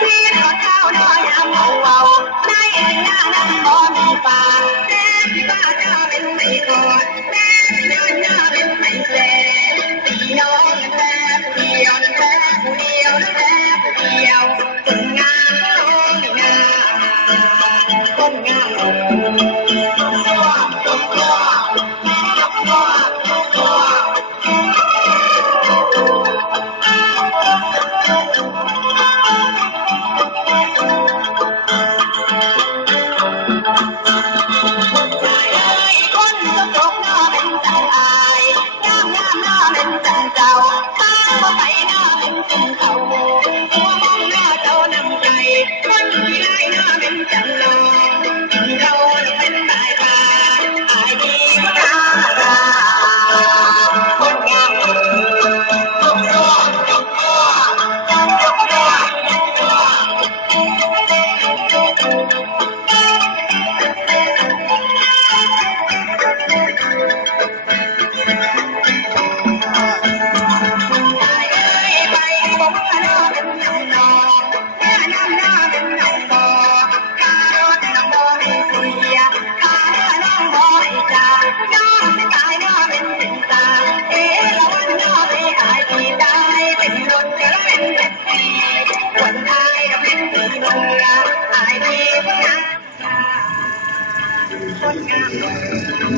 ที่เขาท ป่าแม่ที่บ้าจะเป็นไม่กอดแม่ที่ย้อนหน้าเป็นไม่แสบพี่น้องแท้ผู้เดียวแท้ผู้เดียวแท้ผู้เดียวคนงามน้องนี่นาคนงามคนก็ตกหน้าเป็นจังอายงามงามหน้าเป็นจังเจ้าตาบ่ไปหน้าเป็นจังเขาตัวมองหน้าเจ้านำใจคนที่ได้หน้าเป็นจังลองเราเป็นสายตาอายดีก็น่ารักคนงามไปบอกว่าหน้าเป็นหนังนองหน้าหน้าเป็นหนังบอกข้ารถน้องบอให้เสียข้าน้องบอให้จ่าน้องไม่ตายน้าเป็นเป็นตาละวันน้าไม่อายดีได้เป็นรถจะเป็นแบบนี้คนไทยก็เป็นที่เมืองอายดีก็งามคนงาม